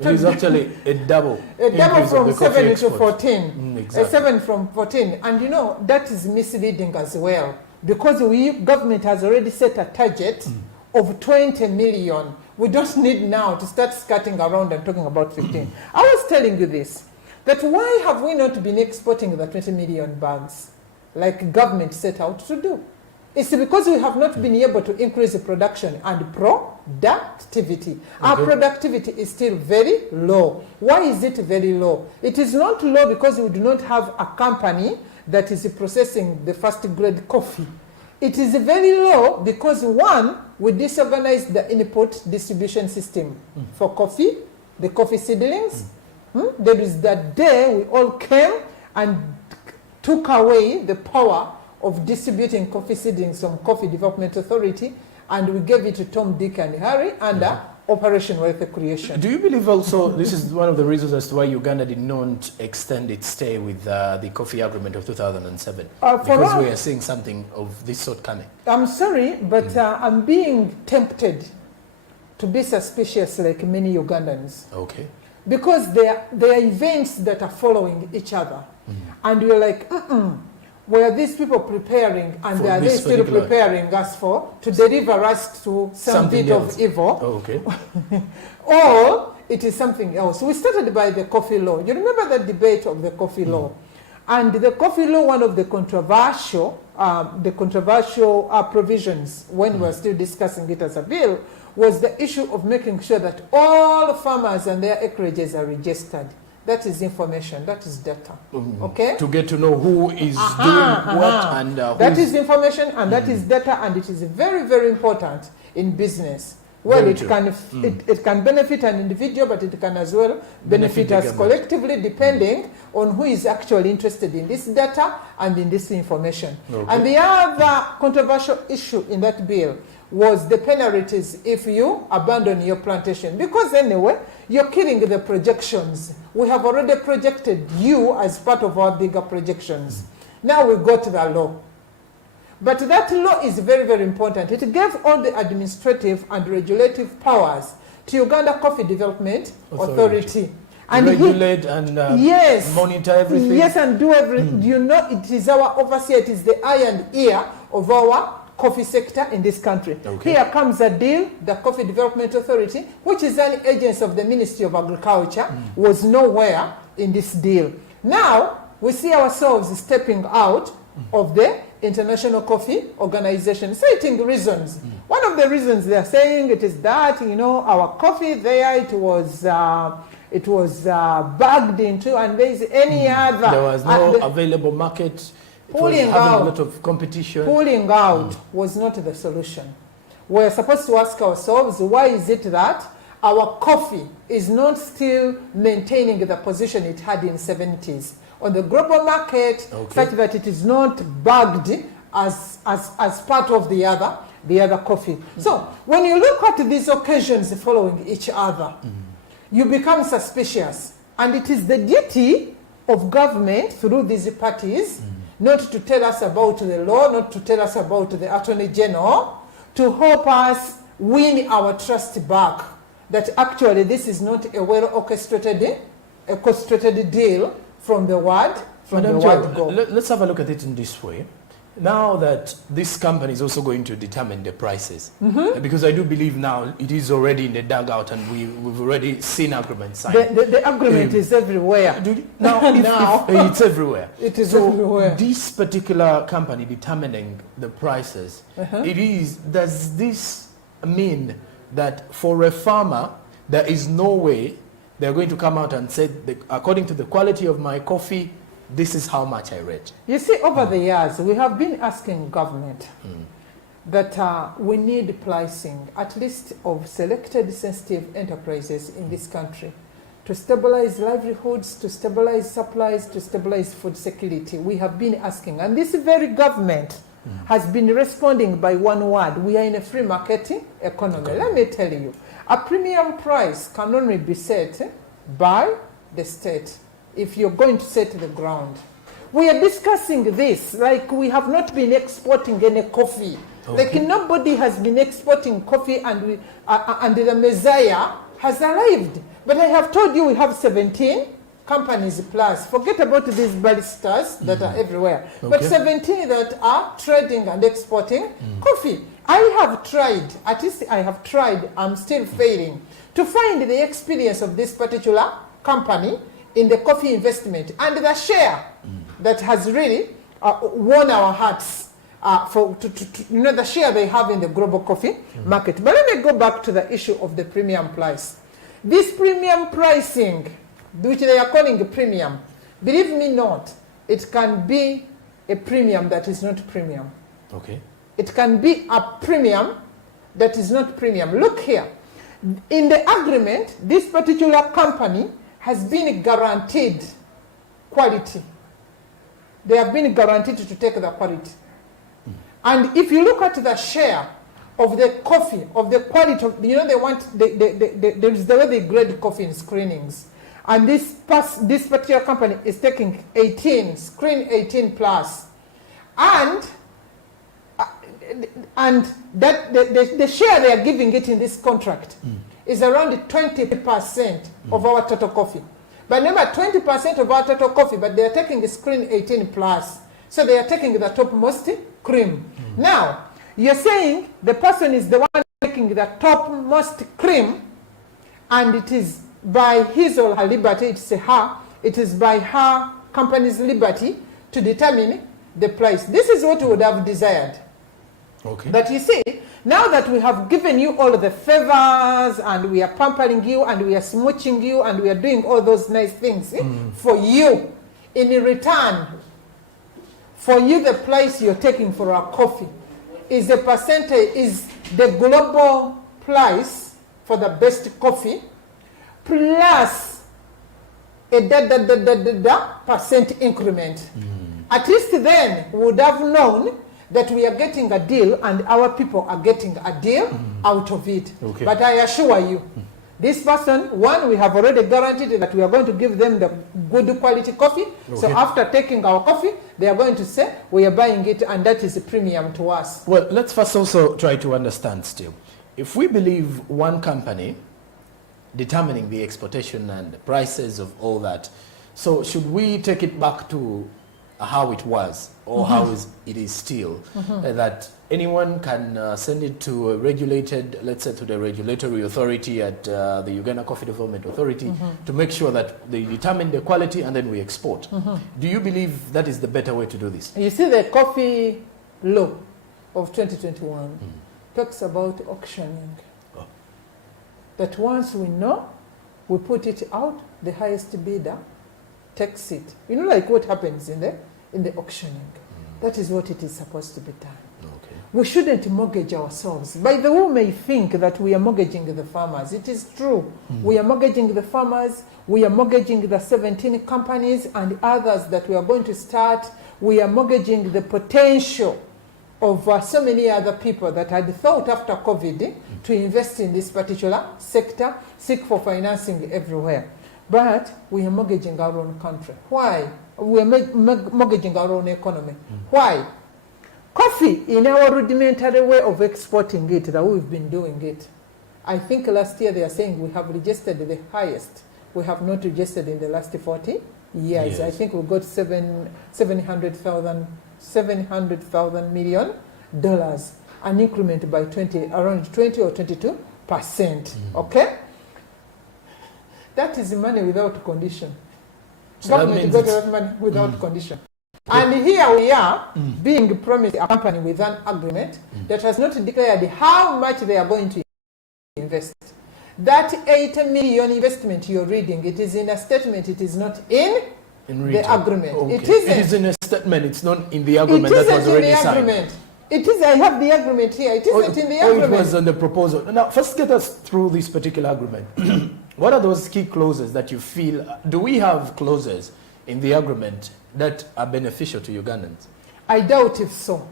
It is actually a double. A double from 7 to 14. Exactly. A 7 from 14. And you know, that is misleading as well. Because government has already set a target of 20 million. We don't need now to start skirting around and talking about 15. I was telling you this, that why have we not been exporting the 20 million bags like government set out to do? It's because we have not been able to increase the production and productivity. Okay. Our productivity is still very low. Why is it very low? It is not low because we do not have a company that is processing the first grade coffee. It is very low because, one, we disorganized the input distribution system for coffee, the coffee seedlings. There is that day we all came and took away the power of distributing coffee seedlings from Coffee Development Authority, and we gave it to Tom, Dick, and Harry under Operation Wealth Creation. Do you believe also this is one of the reasons as to why Uganda did not extend its stay with the coffee agreement of 2007? Because we are seeing something of this sort coming. I'm sorry, but I'm being tempted to be suspicious like many Ugandans. Okay. Because there are events that are following each other. And we're like, were these people preparing, and are they still preparing us to deliver us to some bit of evil? Oh, okay. Or it is something else. We started by the coffee law. You remember the debate of the coffee law? And the coffee law, one of the controversial provisions when we were still discussing it as a bill, was the issue of making sure that all farmers and their acreages are registered. That is information. That is data. Okay? To get to know who is doing what and that is information and that is data, and it is very, very important in business. Well, it can benefit an individual, but it can as well benefit us collectively, depending on who is actually interested in this data and in this information. Okay. And the other controversial issue in that bill was the penalties if you abandon your plantation. Because anyway, you're killing the projections. We have already projected you as part of our bigger projections. Now we got the law. But that law is very, very important. It gave all the administrative and regulative powers to Uganda Coffee Development Authority. And regulate and monitor everything. Yes, and do everything. You know, it is our overseer, it is the eye and ear of our coffee sector in this country. Okay. Here comes a deal. The Coffee Development Authority, which is an agency of the Ministry of Agriculture, was nowhere in this deal. Now, we see ourselves stepping out of the International Coffee Organization, citing reasons. One of the reasons they are saying it is that, you know, our coffee there, it was bagged into, and there is any other. There was no available market. Pulling out, a lot of competition. Pulling out was not the solution. We're supposed to ask ourselves, why is it that our coffee is not still maintaining the position it had in the 70s on the global market, such that it is not bagged as part of the other coffee. So when you look at these occasions following each other, you become suspicious. And it is the duty of government through these parties not to tell us about the law, not to tell us about the Attorney General, to help us win our trust back that actually this is not a well-orchestrated deal from the word go. Let's have a look at it in this way. Now that this company is also going to determine the prices, because I do believe now it is already in the dugout and we've already seen agreements signed. The agreement is everywhere. Now it's everywhere. It is everywhere. This particular company determining the prices, does this mean that for a farmer, there is no way they're going to come out and say, according to the quality of my coffee, this is how much I rate? You see, over the years, we have been asking government that we need pricing, at least of selected sensitive enterprises in this country, to stabilize livelihoods, to stabilize supplies, to stabilize food security. We have been asking, and this very government has been responding by one word. We are in a free market economy. Let me tell you, a premium price can only be set by the state if you're going to set the ground. We are discussing this like we have not been exporting any coffee. Like nobody has been exporting coffee, and the Messiah has arrived. But I have told you we have 17 companies plus. Forget about these baristas that are everywhere. But 17 that are trading and exporting coffee. I have tried, at least I have tried, I'm still failing, to find the experience of this particular company in the coffee investment and the share that has really won our hearts you know, the share they have in the global coffee market. But let me go back to the issue of the premium price. This premium pricing, which they are calling a premium, believe me not, it can be a premium that is not premium. Okay. It can be a premium that is not premium. Look here. In the agreement, this particular company has been guaranteed quality. They have been guaranteed to take the quality. And if you look at the share of the coffee, of the quality, of, you know, there is the way they grade coffee in screenings. And this particular company is taking 18, screen 18 plus. And that the share they are giving it in this contract is around 20% of our total coffee. But remember, 20% of our total coffee, but they are taking the screen 18 plus. So they are taking the topmost cream. Now, you're saying the person is the one taking the topmost cream, and it is by his or her liberty, it is by her company's liberty to determine the price. This is what we would have desired. Okay. But you see, now that we have given you all the favors and we are pampering you and we are smooching you and we are doing all those nice things for you, in return, for you the price you're taking for our coffee is a percentage, is the global price for the best coffee plus a percent increment. At least then we would have known that we are getting a deal and our people are getting a deal out of it. Okay. But I assure you, this person, one, we have already guaranteed that we are going to give them the good quality coffee. Okay. So after taking our coffee, they are going to say, we are buying it, and that is a premium to us. Well, let's first also try to understand still. If we believe one company determining the exportation and the prices of all that, so should we take it back to how it was or how it is still, that anyone can send it to a regulated, let's say to the regulatory authority at the Uganda Coffee Development Authority to make sure that they determine the quality and then we export. Do you believe that is the better way to do this? You see, the coffee law of 2021 talks about auctioning. Oh. That once we know, we put it out, the highest bidder takes it. You know, like what happens in the auctioning. That is what it is supposed to be done. Okay. We shouldn't mortgage ourselves. By the way, we may think that we are mortgaging the farmers. It is true. We are mortgaging the farmers. We are mortgaging the 17 companies and others that we are going to start. We are mortgaging the potential of so many other people that had thought after COVID to invest in this particular sector, seek for financing everywhere. But we are mortgaging our own country. Why? We are mortgaging our own economy. Why? Coffee, in our rudimentary way of exporting it, that we've been doing it. I think last year they are saying we have registered the highest. We have not registered in the last 40 years. Yes. I think we got $700 million, an increment by around 20 or 22%. Okay? That is money without condition. So Government got that money without condition. And here we are being promised a company with an agreement that has not declared how much they are going to invest. That 8 million investment you're reading, it is in a statement, it is not in the agreement. Okay. It isn't. It is in a statement, it's not in the agreement that was already signed. Agreement. It is, I have the agreement here, it isn't in the agreement. It was on the proposal. Now, first get us through this particular agreement. What are those key clauses that you feel, do we have clauses in the agreement that are beneficial to Ugandans? I doubt if so.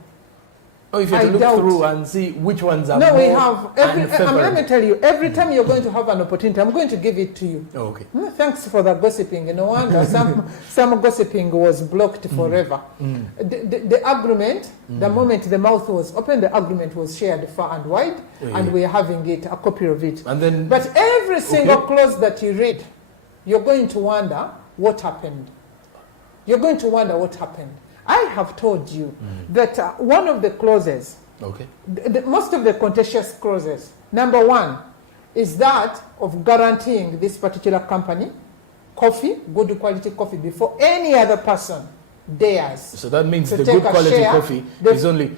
Oh, if you have to look through and see which ones are no, more we have. Let me tell you, every time you're going to have an opportunity, I'm going to give it to you. Oh, okay. Thanks for the gossiping. No wonder some gossiping was blocked forever. The agreement, the moment the mouth was open, the agreement was shared far and wide, and we are having it, a copy of it. And then, but every single clause that you read, you're going to wonder what happened. You're going to wonder what happened. I have told you that one of the clauses, most of the contentious clauses, number one, is that of guaranteeing this particular company coffee, good quality coffee, before any other person dares. So that means the good quality coffee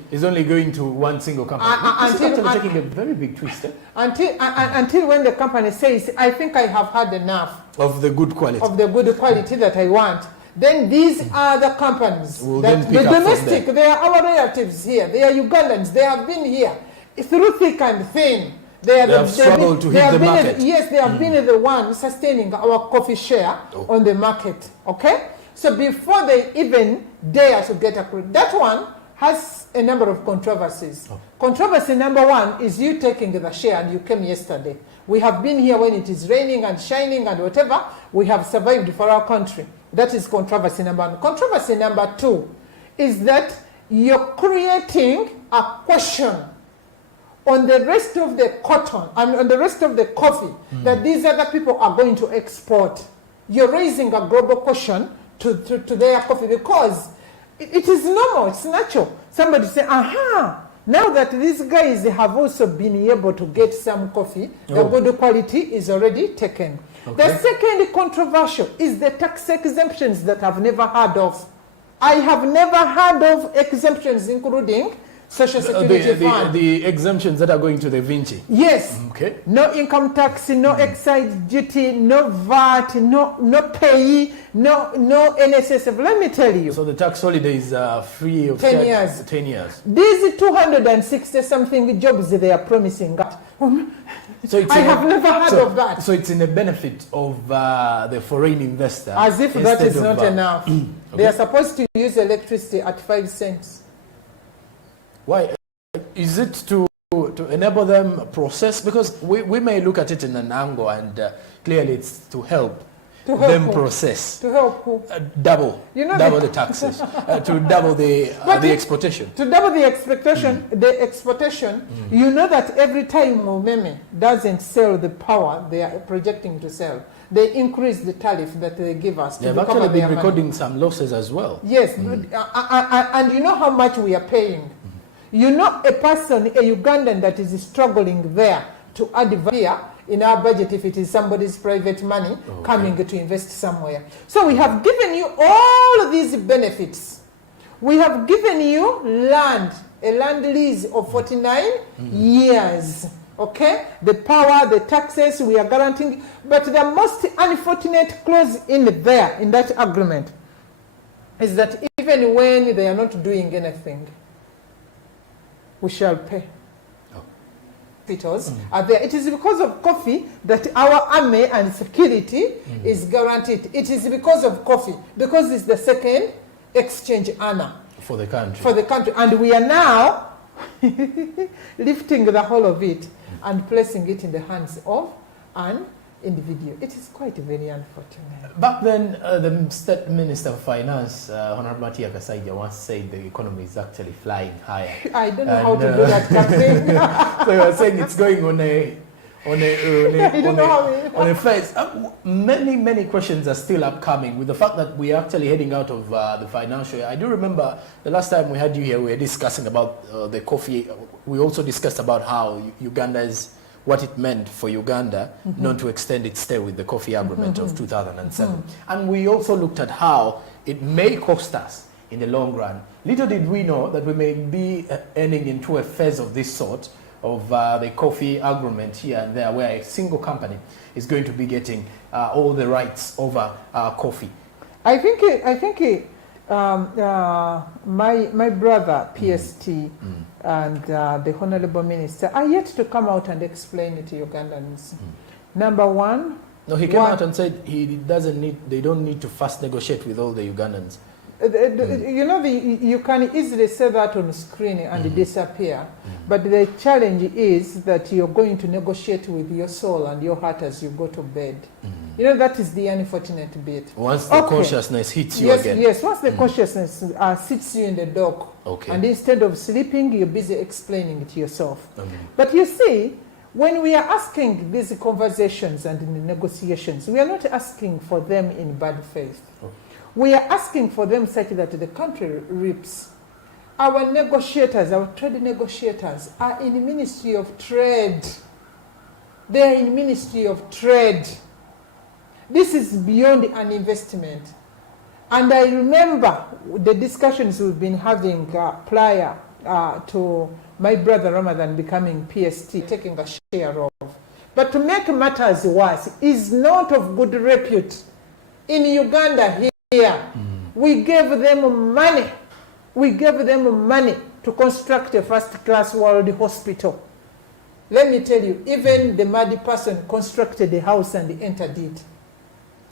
is only going to one single company. Until taking a very big twist. Until when the company says, I think I have had enough of the good quality. Of the good quality that I want. Then these are the companies, that the domestic, they are our relatives here, they are Ugandans, they have been here through thick and thin. They have struggled to hit the market. Yes, they have been the ones sustaining our coffee share on the market, okay? So before they even dare to get a that one has a number of controversies. Controversy number one is you taking the share, and you came yesterday. We have been here when it is raining and shining and whatever. We have survived for our country. That is controversy number one. Controversy number two is that you're creating a question on the rest of the cotton and on the rest of the coffee that these other people are going to export. You're raising a global question to their coffee because it is normal, it's natural. Somebody say, aha, now that these guys have also been able to get some coffee, the good quality is already taken. The second controversial is the tax exemptions that I've never heard of. I have never heard of exemptions including Social Security Fund. The exemptions that are going to the Vinci. Yes. Okay. No income tax, no excise duty, no VAT, no pay, no NSSF. Let me tell you. So the tax holiday is free of 10 years. 10 years. These 260 something jobs they are promising. So I have never heard of that. So it's in the benefit of the foreign investor. As if that is not enough. They are supposed to use electricity at 5 cents. Why? Is it to enable them process? Because we may look at it in an angle and clearly it's to help them process. To help who? Double the taxes. To double the exportation. To double the exportation, you know that every time Umeme doesn't sell the power they are projecting to sell, they increase the tariff that they give us. They've actually been recording some losses as well. Yes, and you know how much we are paying. You know a person, a Ugandan that is struggling there to add value in our budget if it is somebody's private money coming to invest somewhere. So we have given you all these benefits. We have given you land, a land lease of 49 years. Okay? The power, the taxes, we are guaranteeing. But the most unfortunate clause in there, in that agreement, is that even when they are not doing anything, we shall pay. It is because of coffee that our army and security is guaranteed. It is because of coffee, because it's the second exchange earner for the country. And we are now lifting the whole of it and placing it in the hands of an individual. It is quite very unfortunate. Back then, the State Minister of Finance, Honorable Matia Kasaija, once said the economy is actually flying higher. I don't know how to do that campaign. So you are saying it's going on a phase. Many questions are still upcoming with the fact that we are actually heading out of the financial year. I do remember the last time we had you here, we were discussing about the coffee. We also discussed about how Uganda's what it meant for Uganda not to extend its stay with the coffee agreement of 2007. And we also looked at how it may cost us in the long run. Little did we know that we may be ending into a phase of this sort of the coffee agreement here and there, where a single company is going to be getting all the rights over coffee. I think my brother PST and the Honorable Minister are yet to come out and explain it to Ugandans. Number one. No, he came out and said they don't need to first negotiate with all the Ugandans. You know, you can easily say that on screen and disappear. But the challenge is that you're going to negotiate with your soul and your heart as you go to bed. You know, that is the unfortunate bit. Once the consciousness hits you again. Yes, once the consciousness sits you in the dock, and instead of sleeping, you're busy explaining it to yourself. But you see, when we are asking these conversations and the negotiations, we are not asking for them in bad faith. We are asking for them such that the country reaps. Our negotiators, our trade negotiators, are in the Ministry of Trade. They are in the Ministry of Trade. This is beyond an investment. And I remember the discussions we've been having prior to my brother Ramadan becoming PST, taking a share of. But to make matters worse, is not of good repute. In Uganda here, we gave them money. We gave them money to construct a first-class world hospital. Let me tell you, even the mad person constructed a house and entered it.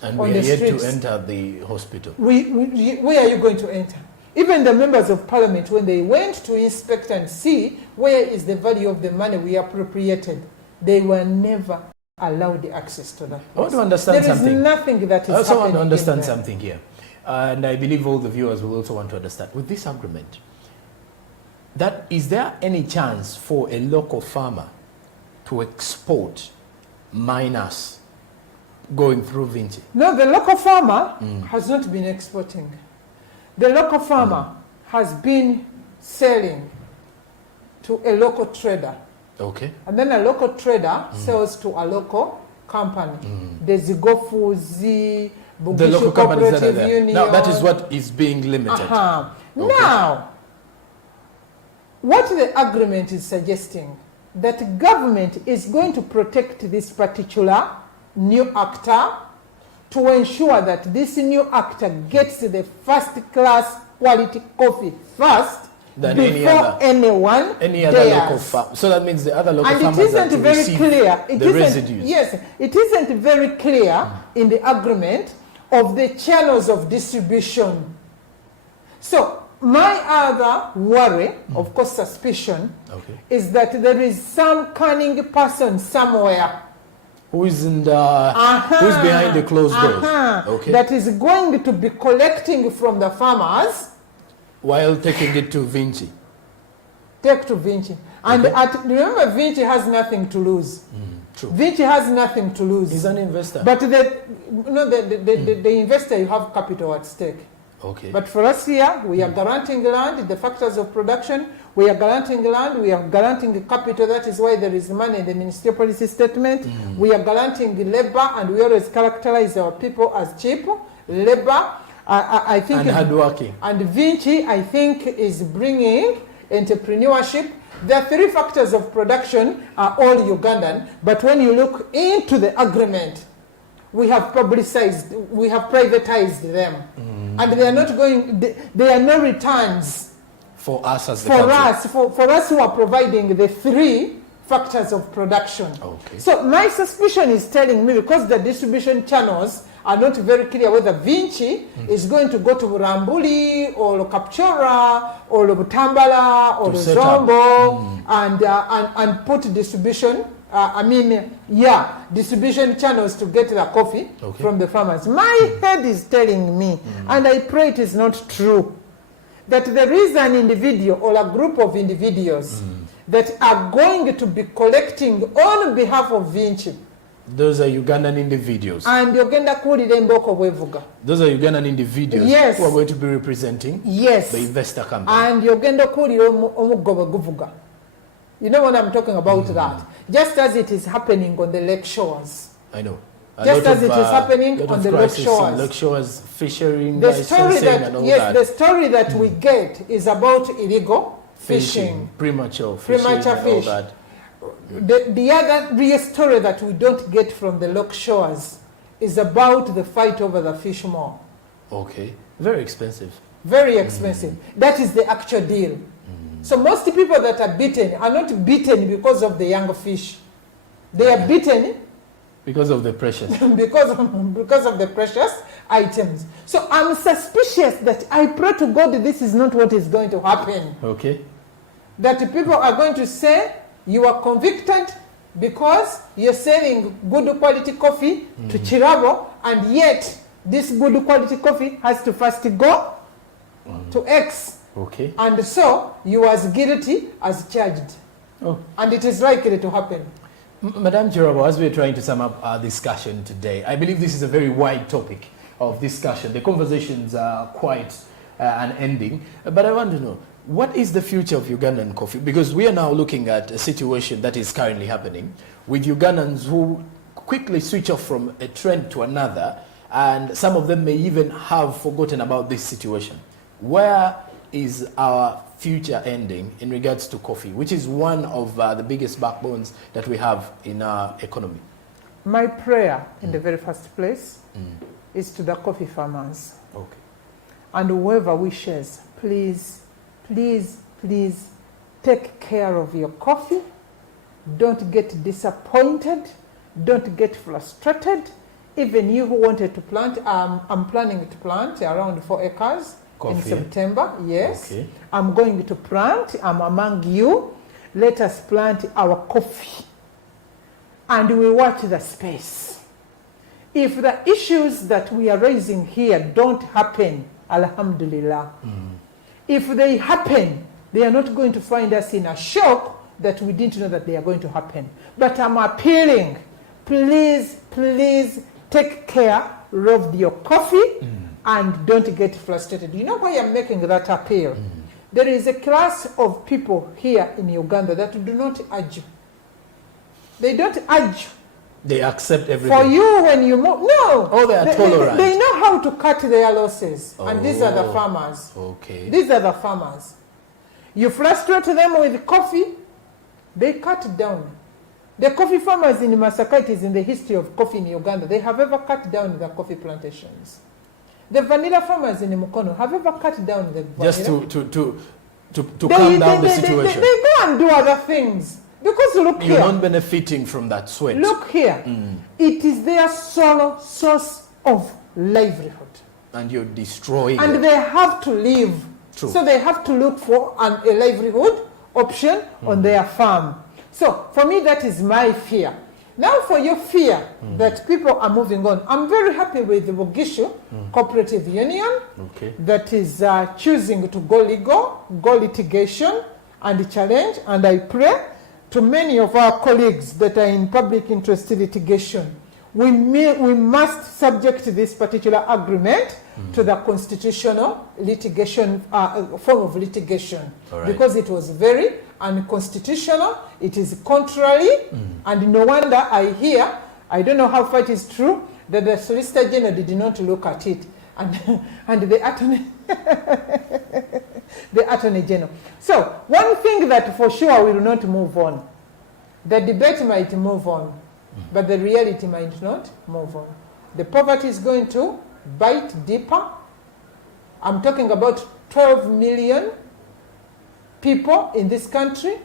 And we are yet to enter the hospital. Where are you going to enter? Even the members of parliament, when they went to inspect and see where is the value of the money we appropriated, they were never allowed access to that. I want to understand something. There is nothing that is happening. I also want to understand something here. And I believe all the viewers will also want to understand. With this agreement, is there any chance for a local farmer to export minus going through Vinci? No, the local farmer has not been exporting. The local farmer has been selling to a local trader. Okay. And then a local trader sells to a local company. There's Gofuzi, the local companies that are there. Union. Now, that is what is being limited. Okay. Now, what the agreement is suggesting, that government is going to protect this particular new actor to ensure that this new actor gets the first-class quality coffee first than before any other local farm. So that means the other local farmers isn't very clear. The residues. Yes, it isn't very clear in the agreement of the channels of distribution. So my other worry, of course suspicion, is that there is some cunning person somewhere who is who's behind the closed doors. That is going to be collecting from the farmers while taking it to Vinci. Take to Vinci. And remember, Vinci has nothing to lose. True. Vinci has nothing to lose. He's an investor. But the investor, you have capital at stake. Okay. But for us here, we are guaranteeing land, the factors of production, we are guaranteeing land, we are guaranteeing capital. That is why there is money in the ministerial policy statement. We are guaranteeing labor, and we always characterize our people as cheap labor. I think and hardworking. And Vinci, I think, is bringing entrepreneurship. The three factors of production are all Ugandan, but when you look into the agreement, we have publicized, we have privatized them. And they are not going, there are no returns for us as the country. For us who are providing the three factors of production. Okay. So my suspicion is telling me, because the distribution channels are not very clear whether Vinci is going to go to Rambuli or Kapchora or Butambala or Zombo and put distribution, distribution channels to get the coffee from the farmers. My head is telling me, and I pray it is not true, that there is an individual or a group of individuals that are going to be collecting on behalf of Vinci. Those are Ugandan individuals. And Uganda kulira emboko bwevuga. Those are Ugandan individuals who are going to be representing the investor company. And Uganda kulira omuggo bweguvuga. You know what I'm talking about that? Just as it is happening on the lake shores. I know. Just as it is happening on the lake shores. Lake shores, fishing, the story that, the story that we get is about illegal fishing. Premature fishing, fish. All that. The other real story that we don't get from the lake shores is about the fight over the fish maw. Okay. Very expensive. Very expensive. That is the actual deal. So most people that are beaten are not beaten because of the young fish. They are beaten Because of the pressures. because of the precious items. So I'm suspicious that I pray to God this is not what is going to happen. Okay. That people are going to say you are convicted because you're selling good quality coffee to Chirabo, and yet this good quality coffee has to first go to X. Okay. And so you are as guilty as charged. Oh. And it is likely to happen. Madam Chirabo, as we're trying to sum up our discussion today, I believe this is a very wide topic of discussion. The conversations are quite unending. But I want to know, what is the future of Ugandan coffee? Because we are now looking at a situation that is currently happening with Ugandans who quickly switch off from a trend to another, and some of them may even have forgotten about this situation. Where is our future ending in regards to coffee, which is one of the biggest backbones that we have in our economy? My prayer in the very first place is to the coffee farmers. Okay. And whoever wishes, please, please, please take care of your coffee. Don't get disappointed. Don't get frustrated. Even you who wanted to plant, I'm planning to plant around 4 acres coffee. In September. Yes. Okay. I'm going to plant. I'm among you. Let us plant our coffee. And we watch the space. If the issues that we are raising here don't happen, Alhamdulillah. If they happen, they are not going to find us in a shock that we didn't know that they are going to happen. But I'm appealing, please, please take care of your coffee and don't get frustrated. You know why I'm making that appeal? There is a class of people here in Uganda that do not argue. They don't argue. They accept everything. For you when you move, no. Oh, they are tolerant. They know how to cut their losses. And these are the farmers. Okay. These are the farmers. You frustrate them with coffee, they cut down. The coffee farmers in Masakaitis, in the history of coffee in Uganda, they have ever cut down the coffee plantations. The vanilla farmers in Mukono have ever cut down the vanilla. Just to calm down the situation. They go and do other things. Because look here. You're not benefiting from that sweat. Look here. It is their sole source of livelihood. And you're destroying And it. they have to live. True. So they have to look for a livelihood option on their farm. So for me, that is my fear. Now for your fear that people are moving on, I'm very happy with the Bugishu Cooperative Union that is choosing to go legal, go litigation and challenge, and I pray to many of our colleagues that are in public interest litigation, we must subject this particular agreement to the constitutional litigation, form of litigation, because it was very unconstitutional, it is contrary, and no wonder I hear, I don't know how far it is true, that the Solicitor General did not look at it, and the Attorney the Attorney General. So, one thing that for sure will not move on, the debate might move on, but the reality might not move on. The poverty is going to bite deeper. I'm talking about 12 million people in this country.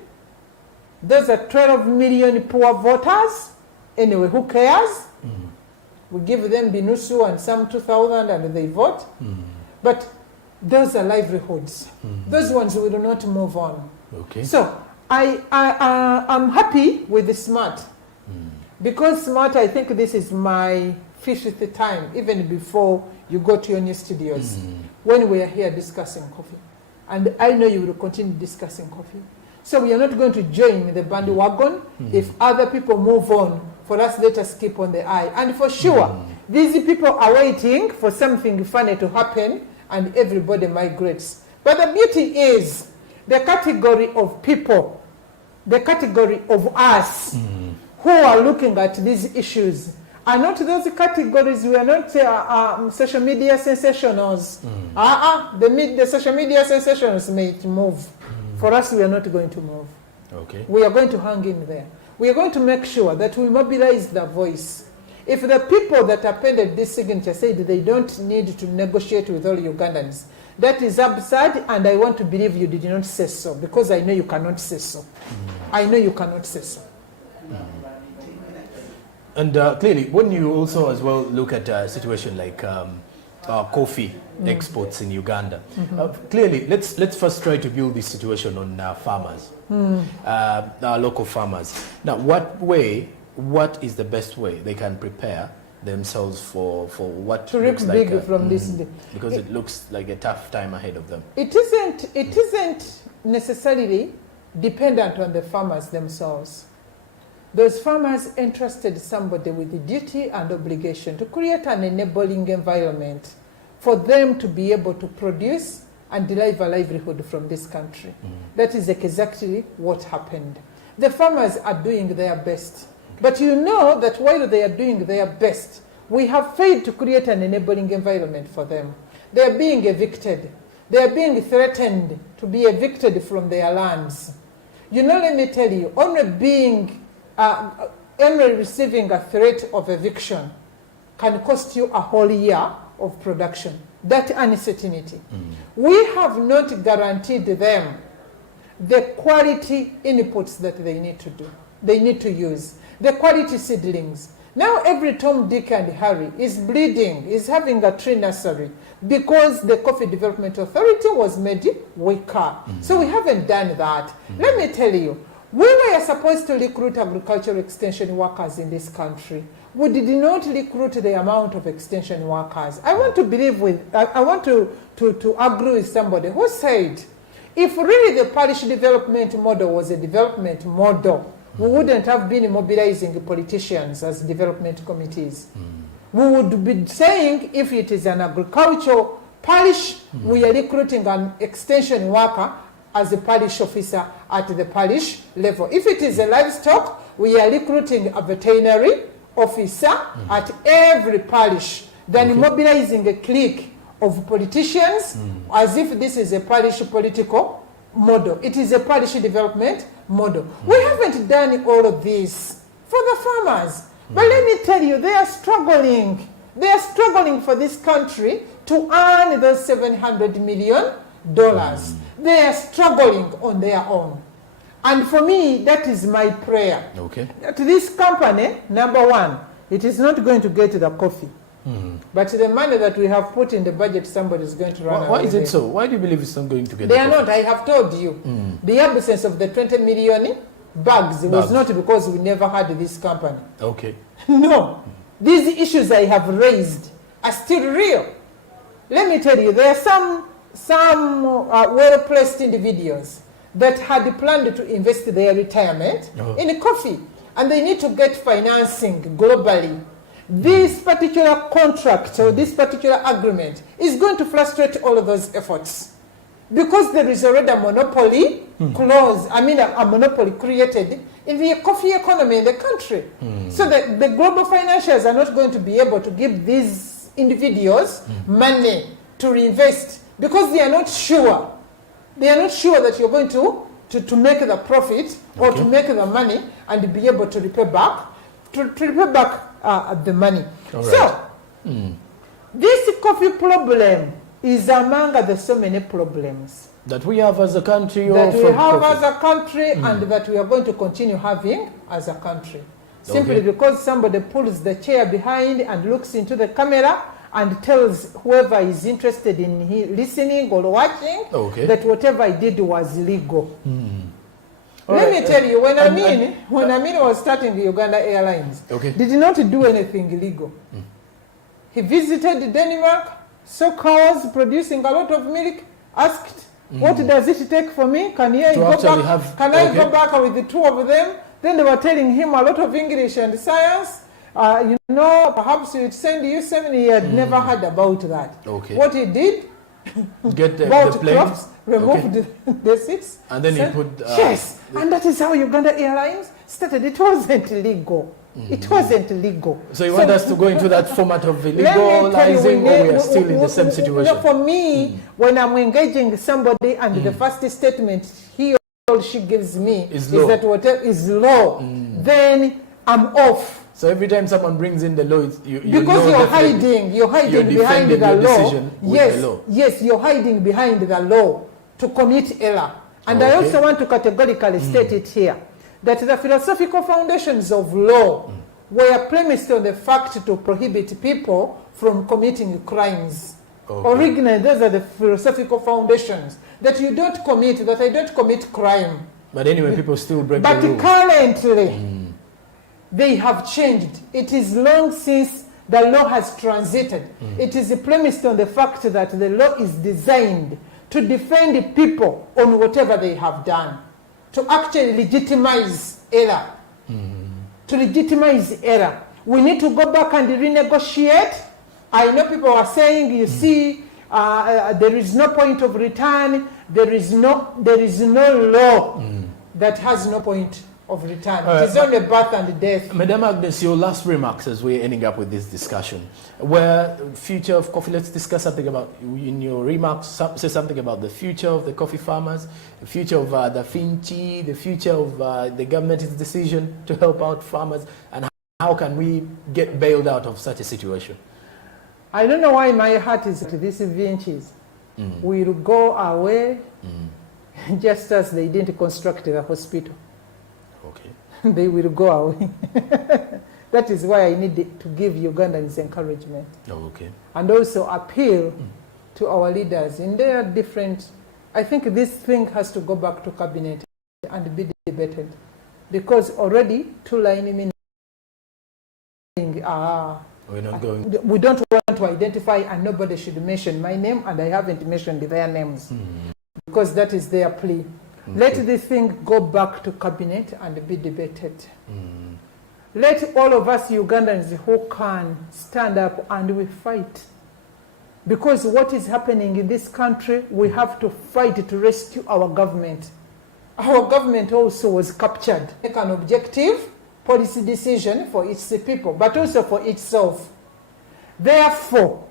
Those are 12 million poor voters. Anyway, who cares? We give them Binusu and some 2,000 and they vote. But those are livelihoods. Those ones will not move on. Okay. So I'm happy with the SMART. Because SMART, I think this is my 50th time, even before you go to your new studios, when we are here discussing coffee. And I know you will continue discussing coffee. So we are not going to join the bandwagon. If other people move on, for us, let us keep on the eye. And for sure, these people are waiting for something funny to happen and everybody migrates. But the beauty is the category of people, the category of us who are looking at these issues are not those categories. We are not social media sensationals. The social media sensationals may move. For us, we are not going to move. Okay. We are going to hang in there. We are going to make sure that we mobilize the voice. If the people that appended this signature said they don't need to negotiate with all Ugandans, that is absurd, and I want to believe you did not say so, because I know you cannot say so. I know you cannot say so. And clearly, when you also as well look at a situation like coffee exports in Uganda, clearly, let's first try to build this situation on farmers, our local farmers. Now, what is the best way they can prepare themselves for what To looks reap like big from this? because it looks like a tough time ahead of them. It isn't necessarily dependent on the farmers themselves. Those farmers entrusted somebody with the duty and obligation to create an enabling environment for them to be able to produce and derive a livelihood from this country. That is exactly what happened. The farmers are doing their best. But you know that while they are doing their best, we have failed to create an enabling environment for them. They are being evicted. They are being threatened to be evicted from their lands. You know, let me tell you, only receiving a threat of eviction can cost you a whole year of production. That uncertainty. We have not guaranteed them the quality inputs that they need to use. The quality seedlings. Now every Tom, Dick and Harry is bleeding, is having a tree nursery because the Coffee Development Authority was made weaker. So we haven't done that. Let me tell you, we were supposed to recruit agricultural extension workers in this country. We did not recruit the amount of extension workers. I want to agree with somebody who said, if really the parish development model was a development model, we wouldn't have been mobilizing politicians as development committees. We would be saying if it is an agricultural parish, we are recruiting an extension worker as a parish officer at the parish level. If it is a livestock, we are recruiting a veterinary officer at every parish, then mobilizing a clique of politicians as if this is a parish political model. It is a parish development model. We haven't done all of this for the farmers. But let me tell you, they are struggling. They are struggling for this country to earn those $700 million. They are struggling on their own. And for me, that is my prayer. That this company, number one, it is not going to get the coffee. But the money that we have put in the budget, somebody is going to run away. Why is it so? Why do you believe it's not going to get They are not. I have told you. The absence of the 20 million bags was not because we never had this company. No. These issues I have raised are still real. Let me tell you, there are some well-placed individuals that had planned to invest their retirement in coffee, and they need to get financing globally. This particular contract or this particular agreement is going to frustrate all of those efforts because there is already a monopoly clause, a monopoly created in the coffee economy in the country. So the global financiers are not going to be able to give these individuals money to reinvest because they are not sure. They are not sure that you're going to make the profit or to make the money and be able to repay back, the money. So, this coffee problem is among the so many problems that we have as a country, and that we are going to continue having as a country. Simply because somebody pulls the chair behind and looks into the camera and tells whoever is interested in listening or watching that whatever I did was legal. Let me tell you, when Amin was starting the Uganda Airlines, did not do anything illegal. He visited Denmark, saw cows producing a lot of milk, asked, what does it take for me? Can I go back with the two of them? Then they were telling him a lot of English and science. Perhaps he would send you something he had never heard about that. What he did, get the plane, crops, removed the seats, and then he put yes, and that is how Uganda Airlines started. It wasn't legal. It wasn't legal. So you want us to go into that format of illegalizing, or we are still in the same situation? For me, when I'm engaging somebody and the first statement he or she gives me is that whatever is law, then I'm off. So every time someone brings in the law, because you're hiding behind the law. Yes, you're hiding behind the law to commit error. And I also want to categorically state it here that the philosophical foundations of law were premised on the fact to prohibit people from committing crimes. Okay. Originally, those are the philosophical foundations, that you don't commit, that I don't commit crime. But anyway, people still break But the rules. currently, they have changed. It is long since the law has transited. It is premised on the fact that the law is designed to defend people on whatever they have done, to actually legitimize error. To legitimize error. We need to go back and renegotiate. I know people are saying, you see, there is no point of return. There is no law that has no point of return. It is only birth and death. Madam Agnes, your last remarks as we're ending up with this discussion. Where future of coffee, let's discuss something about, in your remarks, say something about the future of the coffee farmers, the future of the Finchi, the future of the government's decision to help out farmers, and how can we get bailed out of such a situation? I don't know why my heart is to these Finchis. Will go away just as they didn't construct the hospital. Okay. They will go away. That is why I need to give Ugandans encouragement. Oh, okay. And also appeal to our leaders in their different... I think this thing has to go back to cabinet and be debated. Because already two-line meaning... We're not going... We don't want to identify, and nobody should mention my name, and I haven't mentioned their names. Because that is their plea. Okay. Let this thing go back to cabinet and be debated. Let all of us Ugandans who can stand up and we fight. Because what is happening in this country, we have to fight to rescue our government. Our government also was captured. Make an objective policy decision for its people, but also for itself. Therefore,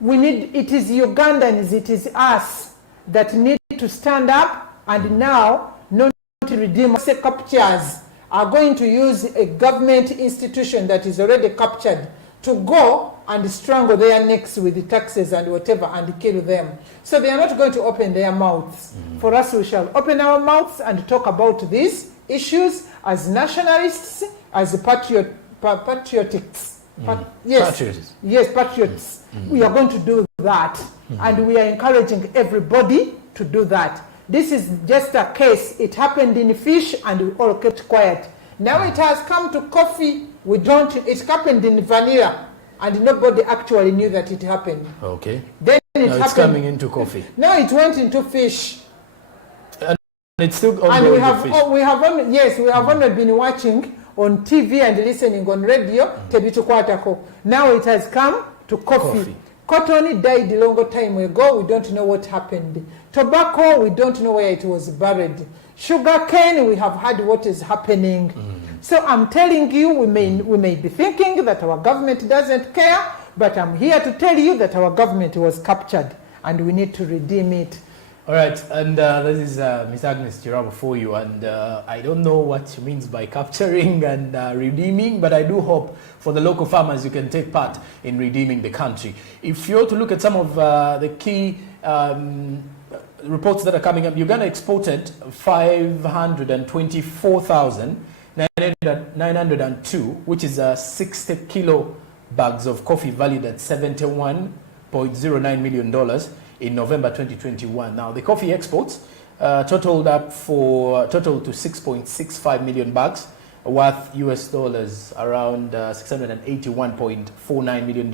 we need, it is Ugandans, it is us that need to stand up and now not to redeem captures are going to use a government institution that is already captured to go and strangle their necks with the taxes and whatever and kill them. So they are not going to open their mouths. For us, we shall open our mouths and talk about these issues as nationalists, as patriotics. Patriots. Yes, patriots. We are going to do that. And we are encouraging everybody to do that. This is just a case. It happened in fish and we all kept quiet. Now it has come to coffee. It happened in vanilla and nobody actually knew that it happened. Okay. Then it's coming into coffee. No, it went into fish. And it's still ongoing. And we have only been watching on TV and listening on radio. Now it has come to coffee. Cotton died a long time ago. We don't know what happened. Tobacco, we don't know where it was buried. Sugar cane, we have heard what is happening. So I'm telling you, we may be thinking that our government doesn't care, but I'm here to tell you that our government was captured and we need to redeem it. All right, and this is Ms. Agnes Chirabo for you, and I don't know what she means by capturing and redeeming, but I do hope for the local farmers you can take part in redeeming the country. If you're to look at some of the key reports that are coming up, Uganda exported 524,902, which is 60 kilo bags of coffee valued at $71.09 million. In November 2021. Now, the coffee exports totaled to 6.65 million bags, worth US dollars around $681.49 million,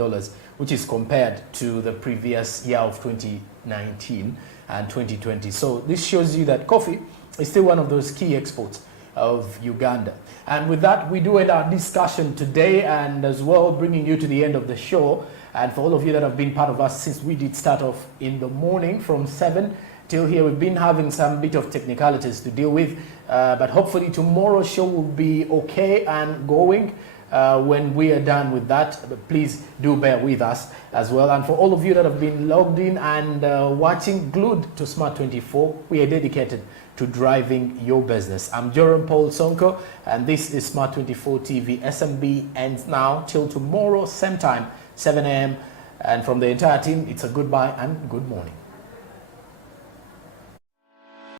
which is compared to the previous year of 2019 and 2020. So this shows you that coffee is still one of those key exports of Uganda. And with that, we do end our discussion today, and as well bringing you to the end of the show. And for all of you that have been part of us since we did start off in the morning from 7 till here, we've been having some bit of technicalities to deal with. But hopefully tomorrow's show will be okay and going when we are done with that. But please do bear with us as well. And for all of you that have been logged in and watching, glued to Smart 24, we are dedicated to driving your business. I'm Joram Paul Sonko, and this is Smart 24 TV. SMB ends now till tomorrow, same time, 7 a.m. And from the entire team, it's a goodbye and good morning.